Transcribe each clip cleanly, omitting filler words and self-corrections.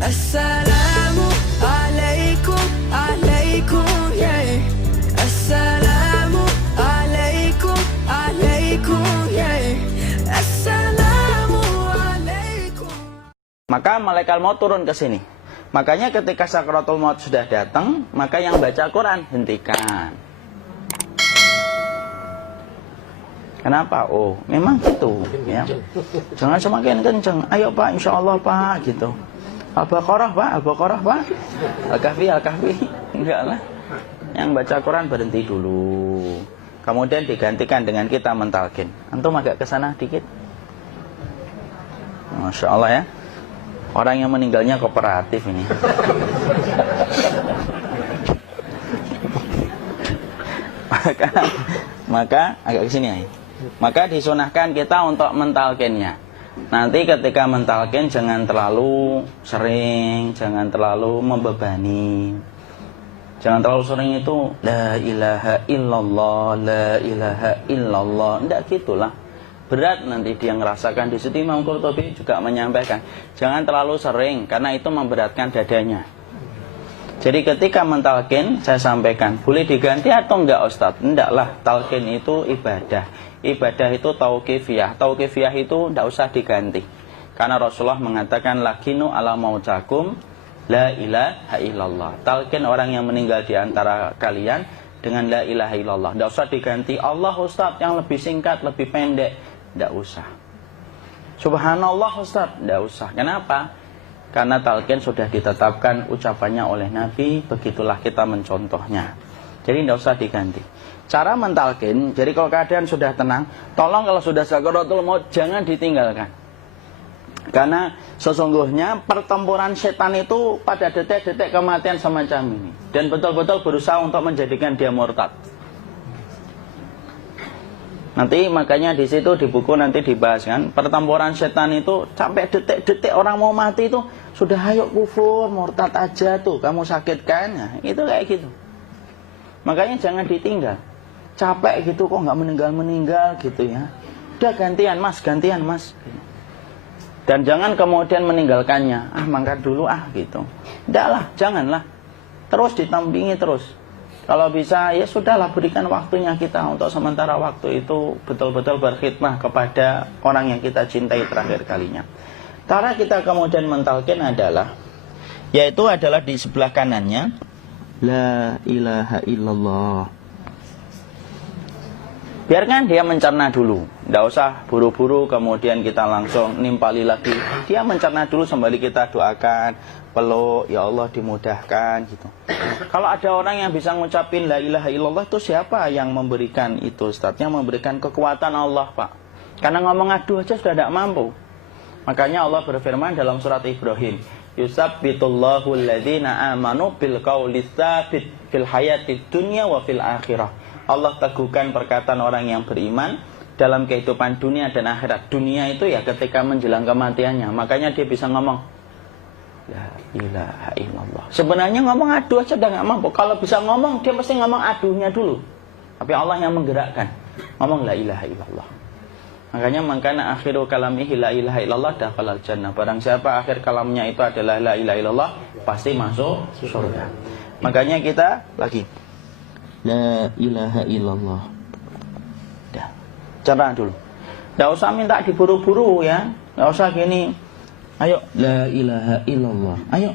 Assalamu alaikum, alaikum, yeah. Assalamu alaikum, alaikum, yeah. Assalamu alaikum. Maka malaikat maut turun ke sini. Makanya ketika sakaratul maut sudah datang, maka yang baca Quran hentikan. Kenapa? Oh, memang gitu ya. Jangan semakin kenceng. Ayo Pak, insya Allah Pak, gitu. Al-Baqarah Pak, Al-Baqarah Pak. Al-Kahfi, Al-Kahfi. Enggak lah. Yang baca Quran berhenti dulu. Kemudian digantikan dengan kita mentalkin. Antum agak ke sana dikit. Masya Allah ya. Orang yang meninggalnya kooperatif ini. maka agak ke sini ya. Maka disunahkan kita untuk mentalkinnya. Nanti ketika mentalkin jangan terlalu sering, jangan terlalu membebani. Jangan terlalu sering itu la ilaha illallah, la ilaha illallah. Enggak gitulah. Berat nanti dia ngerasakan. Di situ Imam Qurtubi juga menyampaikan, jangan terlalu sering karena itu memberatkan dadanya. Jadi ketika mentalkin, saya sampaikan, boleh diganti atau enggak Ustadz? Enggaklah, talkin itu ibadah. Ibadah itu tauqifiyah. Tauqifiyah itu enggak usah diganti. Karena Rasulullah mengatakan, lakinu ala mautakum la ilaha illallah. Talkin orang yang meninggal di antara kalian dengan la ilaha illallah. Enggak usah diganti Allah Ustadz yang lebih singkat, lebih pendek. Enggak usah. Subhanallah Ustadz, enggak usah. Kenapa? Karena talqin sudah ditetapkan ucapannya oleh Nabi, begitulah kita mencontohnya. Jadi tidak usah diganti. Cara mentalqin, jadi kalau keadaan sudah tenang, tolong kalau sudah sakaratul maut jangan ditinggalkan. Karena sesungguhnya pertempuran setan itu pada detik-detik kematian semacam ini. Dan betul-betul berusaha untuk menjadikan dia murtad. Nanti makanya di situ di buku nanti dibahas kan, pertempuran setan itu sampai detik-detik orang mau mati itu sudah ayo kufur, murtad aja tuh, kamu sakit kan? Nah, itu kayak gitu. Makanya jangan ditinggal. Capek gitu kok nggak meninggal gitu ya. Udah gantian mas. Dan jangan kemudian meninggalkannya. Mangkat dulu gitu. Ndaklah, janganlah. Terus ditampingi terus. Kalau bisa, ya sudahlah berikan waktunya kita untuk sementara waktu itu betul-betul berkhidmah kepada orang yang kita cintai terakhir kalinya. Cara kita kemudian mentalkin adalah, yaitu adalah di sebelah kanannya, la ilaha illallah. Biarkan dia mencerna dulu, tidak usah buru-buru kemudian kita langsung nimpali lagi. Dia mencerna dulu sembari kita doakan, peluk, ya Allah dimudahkan gitu. Kalau ada orang yang bisa ngucapin la ilaha illallah, itu siapa yang memberikan itu Ustaz? Yang memberikan kekuatan Allah Pak. Karena ngomong aduh aja sudah tidak mampu. Makanya Allah berfirman dalam surat Ibrahim, yusabbitullahu alladhina amanu bil qawli tsabit fil hayatid dunya wa fil akhirah. Allah teguhkan perkataan orang yang beriman dalam kehidupan dunia dan akhirat. Dunia itu ya ketika menjelang kematiannya. Makanya dia bisa ngomong la ilaha illallah. Sebenarnya ngomong aduh aja udah gak mampu. Kalau bisa ngomong, dia mesti ngomong aduhnya dulu. Tapi Allah yang menggerakkan. Ngomong la ilaha illallah. Makanya mangkana akhiru kalamihi la ilaha illallah dakhalal jannah. Barang siapa akhir kalamnya itu adalah la ilaha illallah, pasti masuk surga. Makanya kita lagi la ilaha illallah. Dah. Cerna dulu. Enggak usah minta diburu-buru ya. Enggak usah gini. Ayo la ilaha illallah. Ayo.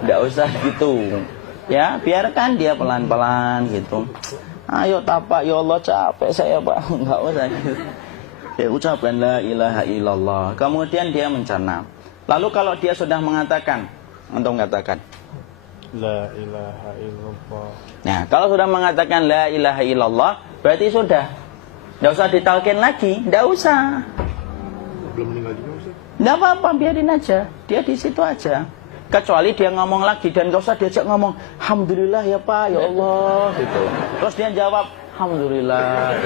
Enggak usah gitu. Ya, biarkan dia pelan-pelan gitu. Ayo tapak, ya Allah capek saya Pak. Enggak usah gitu. Ya ucapkan la ilaha illallah. Kemudian dia mencerna. Lalu kalau dia sudah mengatakan, untuk mengatakan la ilaha illallah. Nah, kalau sudah mengatakan la ilaha illallah, berarti sudah. Tidak usah ditalkin lagi, tidak usah. Belum meninggal juga Ustaz? Tidak apa-apa, biarin aja. Dia di situ aja. Kecuali dia ngomong lagi dan gak usah diajak ngomong alhamdulillah ya Pak, ya Allah gitu. Terus dia jawab alhamdulillah.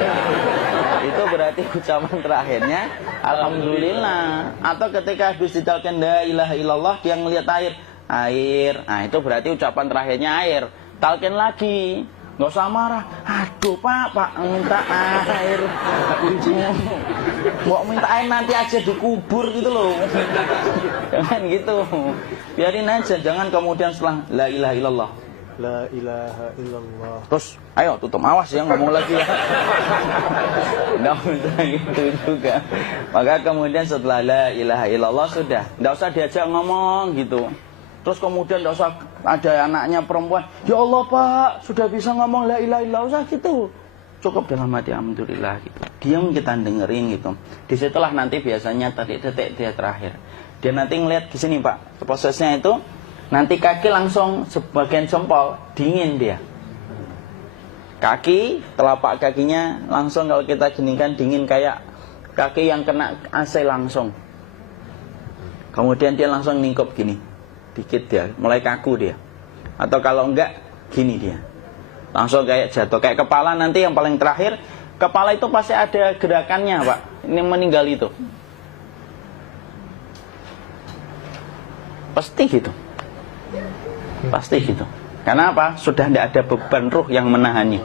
Itu berarti ucapan terakhirnya alhamdulillah. Atau ketika habis ditalkin la ilaha illallah, dia ngelihat air. Nah itu berarti ucapan terakhirnya air. Talkin lagi Nggak usah marah. Aduh pak minta air. Mau minta air nanti aja dikubur gitu loh. Jangan gitu. Biarin aja. Jangan kemudian setelah la ilaha illallah. La ilaha illallah. Terus ayo tutup, awas ya ngomong lagi ya. Nggak usah gitu juga. Maka kemudian setelah la ilaha illallah sudah. Nggak usah diajak ngomong gitu. Terus kemudian tidak usah ada anaknya perempuan, ya Allah pak, sudah bisa ngomong la ilaha illallah, usah gitu. Cukup dalam hati alhamdulillah gitu. Diam kita dengerin gitu. Disitulah nanti biasanya titik dia terakhir. Dia nanti ngeliat di sini pak, prosesnya itu nanti kaki langsung sebagian jempol dingin dia. Kaki, telapak kakinya langsung kalau kita geningkan dingin kayak kaki yang kena AC langsung. Kemudian dia langsung ningkup gini. Dikit dia, mulai kaku dia. Atau kalau enggak, gini dia. Langsung kayak jatuh. Kayak kepala nanti yang paling terakhir, kepala itu pasti ada gerakannya pak. Ini meninggal itu. Pasti gitu. Pasti gitu. Karena apa? Sudah tidak ada beban ruh yang menahannya.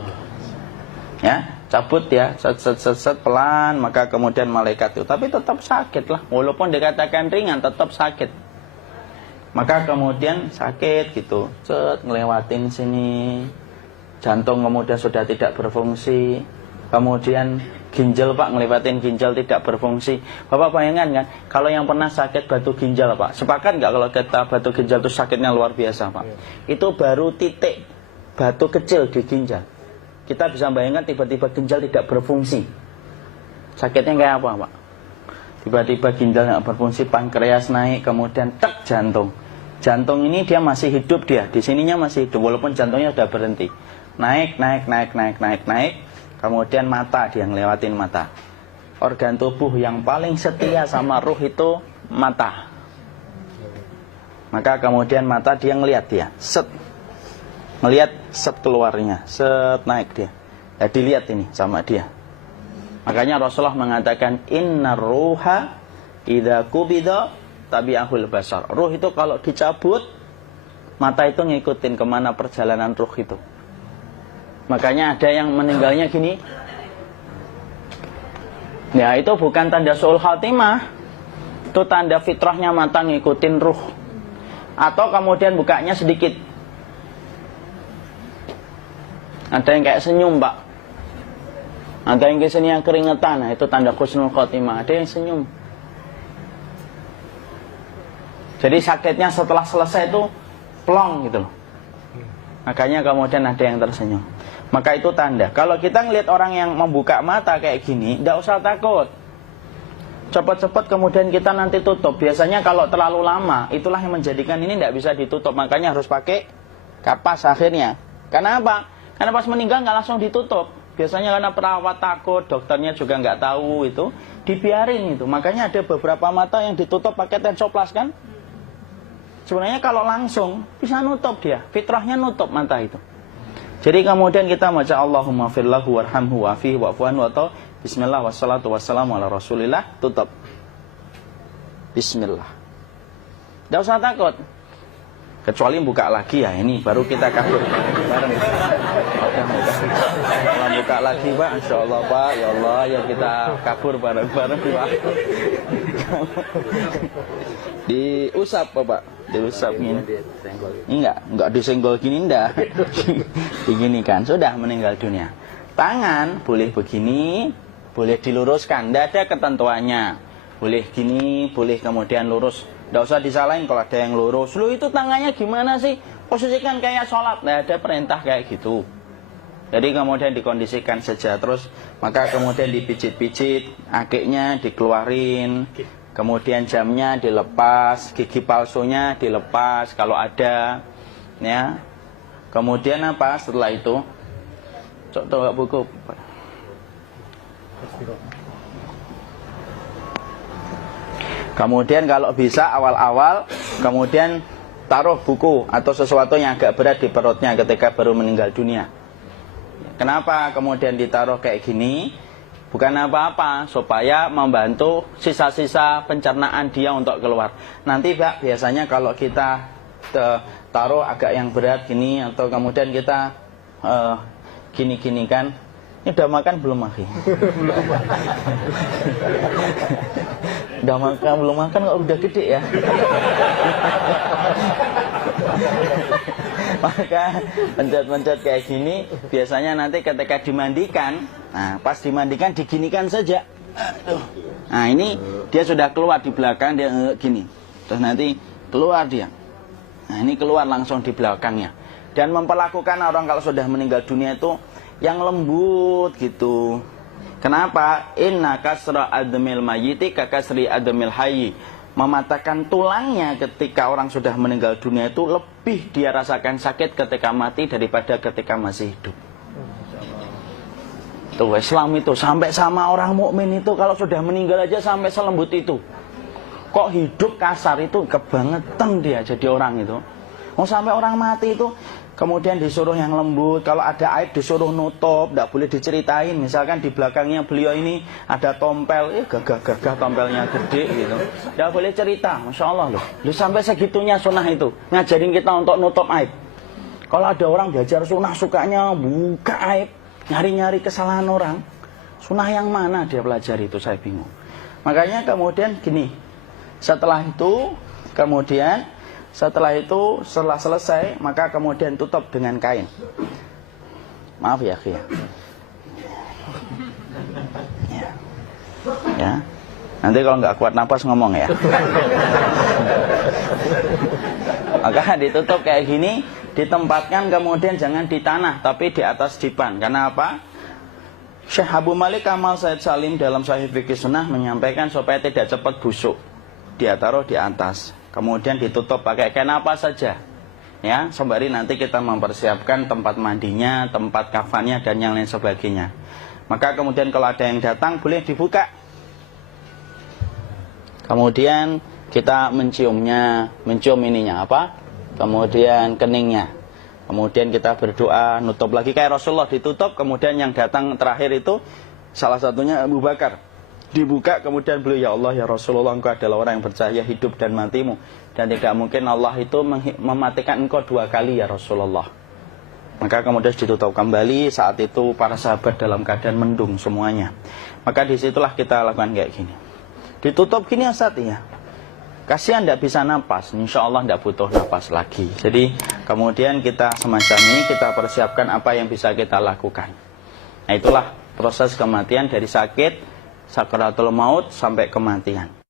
Ya, cabut ya, set pelan, maka kemudian malaikat itu. Tapi tetap sakit lah. Walaupun dikatakan ringan, tetap sakit. Maka kemudian sakit gitu, ngelewatin sini, jantung kemudian sudah tidak berfungsi, kemudian ginjal pak, ngelewatin ginjal tidak berfungsi. Bapak bayangkan kan, kalau yang pernah sakit batu ginjal pak, sepakat nggak kalau kita batu ginjal itu sakitnya luar biasa pak? Itu baru titik batu kecil di ginjal. Kita bisa bayangkan tiba-tiba ginjal tidak berfungsi, sakitnya kayak apa pak? Tiba-tiba ginjal nggak berfungsi, pankreas naik, kemudian tek jantung. Jantung ini dia masih hidup dia, di sininya masih hidup walaupun jantungnya sudah berhenti. Naik, kemudian mata dia ngelewatin mata. Organ tubuh yang paling setia sama ruh itu mata. Maka kemudian mata dia ngelihat dia, ngelihat keluarnya, naik dia. Ya dilihat ini sama dia. Makanya Rasulullah mengatakan innar ruha idza qubida tabi'ahul basar. Ruh itu kalau dicabut, mata itu ngikutin kemana perjalanan ruh itu. Makanya ada yang meninggalnya gini. Ya itu bukan tanda su'ul khatimah. Itu tanda fitrahnya mata ngikutin ruh. Atau kemudian bukanya sedikit. Ada yang kayak senyum pak. Ada yang kesini yang keringetan. Nah, itu tanda husnul khatimah. Ada yang senyum. Jadi sakitnya setelah selesai itu plong gitu loh. Makanya kemudian ada yang tersenyum. Maka itu tanda. Kalau kita ngelihat orang yang membuka mata kayak gini, tidak usah takut. Cepat-cepat kemudian kita nanti tutup. Biasanya kalau terlalu lama, itulah yang menjadikan ini tidak bisa ditutup. Makanya harus pakai kapas akhirnya. Karena apa? Karena pas meninggal nggak langsung ditutup. Biasanya karena perawat takut, dokternya juga nggak tahu itu, dibiarin itu. Makanya ada beberapa mata yang ditutup pakai tensoplas kan? Sebenarnya kalau langsung bisa nutup dia, fitrahnya nutup mata itu. Jadi kemudian kita baca Allahumma firlahu warhamhu wa'afihi wa'fu anhu atau bismillah wassalatu wassalamu ala rasulillah, tutup. Bismillah. Tidak usah takut. Kecuali buka lagi ya, ini baru kita kabur bareng. Kalau buka lagi pak, insya Allah pak, ya Allah ya kita kabur bareng-bareng pak. Diusap pak, diusap gini. Enggak disenggol gini enggak. Begini kan, sudah meninggal dunia. Tangan boleh begini, boleh diluruskan, tidak ada ketentuannya. Boleh gini, boleh kemudian lurus. Tidak usah disalahin kalau ada yang lurus. Lu itu tangannya gimana sih? Posisikan kayak sholat. Tidak ada perintah kayak gitu. Jadi kemudian dikondisikan saja. Terus maka kemudian dipijit-pijit, akiknya dikeluarin. Kemudian jamnya dilepas, gigi palsunya dilepas kalau ada. Ya. Kemudian apa setelah itu? Coba buku. Kemudian kalau bisa awal-awal kemudian taruh buku atau sesuatu yang agak berat di perutnya ketika baru meninggal dunia. Kenapa kemudian ditaruh kayak gini? Bukan apa-apa, supaya membantu sisa-sisa pencernaan dia untuk keluar. Nanti Pak, biasanya kalau kita taruh agak yang berat gini atau kemudian kita gini-gini kan. Ini udah makan belum, akhi? Udah makan belum makan kok udah gede ya. Maka pencet-pencet kayak gini biasanya nanti ketika dimandikan, nah pas dimandikan diginikan saja. Aduh. Nah ini dia sudah keluar di belakang, dia gini. Terus nanti keluar dia. Nah ini keluar langsung di belakangnya. Dan memperlakukan orang kalau sudah meninggal dunia itu yang lembut gitu. Kenapa? Inna kasra admil mayyiti kakasri admil hayyi. Mematahkan tulangnya ketika orang sudah meninggal dunia itu lebih dia rasakan sakit ketika mati daripada ketika masih hidup. Tuh Islam itu sampai sama orang mukmin itu kalau sudah meninggal aja sampai selembut itu. Kok hidup kasar itu kebangetan dia jadi orang itu. Mau sampai orang mati itu kemudian disuruh yang lembut, kalau ada aib disuruh nutup, tidak boleh diceritain. Misalkan di belakangnya beliau ini ada tompel, gagah-gagah tompelnya gede gitu, tidak boleh cerita. Masya Allah loh, sampai segitunya sunnah itu ngajarin kita untuk nutup aib. Kalau ada orang belajar sunnah sukanya buka aib, nyari-nyari kesalahan orang, sunnah yang mana dia pelajari itu saya bingung. Makanya kemudian gini, setelah selesai maka kemudian tutup dengan kain. Maaf ya, akhi. Ya. Nanti kalau nggak kuat napas ngomong ya. Maka ditutup kayak gini, ditempatkan kemudian jangan di tanah tapi di atas dipan. Karena apa? Syekh Abu Malik Kamal Said Salim dalam Sahih Fikih Sunnah menyampaikan supaya tidak cepat busuk. Dia taruh di atas. Kemudian ditutup pakai kain apa saja, ya, sembari nanti kita mempersiapkan tempat mandinya, tempat kafannya dan yang lain sebagainya. Maka kemudian kalau ada yang datang boleh dibuka. Kemudian kita mencium ininya apa? Kemudian keningnya. Kemudian kita berdoa, nutup lagi kayak Rasulullah ditutup. Kemudian yang datang terakhir itu salah satunya Abu Bakar. Dibuka kemudian beliau, ya Allah ya Rasulullah, engkau adalah orang yang percaya hidup dan matimu, dan tidak mungkin Allah itu mematikan engkau 2 kali ya Rasulullah. Maka kemudian ditutup kembali. Saat itu para sahabat dalam keadaan mendung semuanya. Maka disitulah kita lakukan kayak gini. Ditutup gini Ustaz ya. Kasihan tidak bisa napas, insya Allah tidak butuh napas lagi. Jadi kemudian kita semacam ini kita persiapkan apa yang bisa kita lakukan. Nah itulah proses kematian dari sakit Sakaratul maut sampai kematian.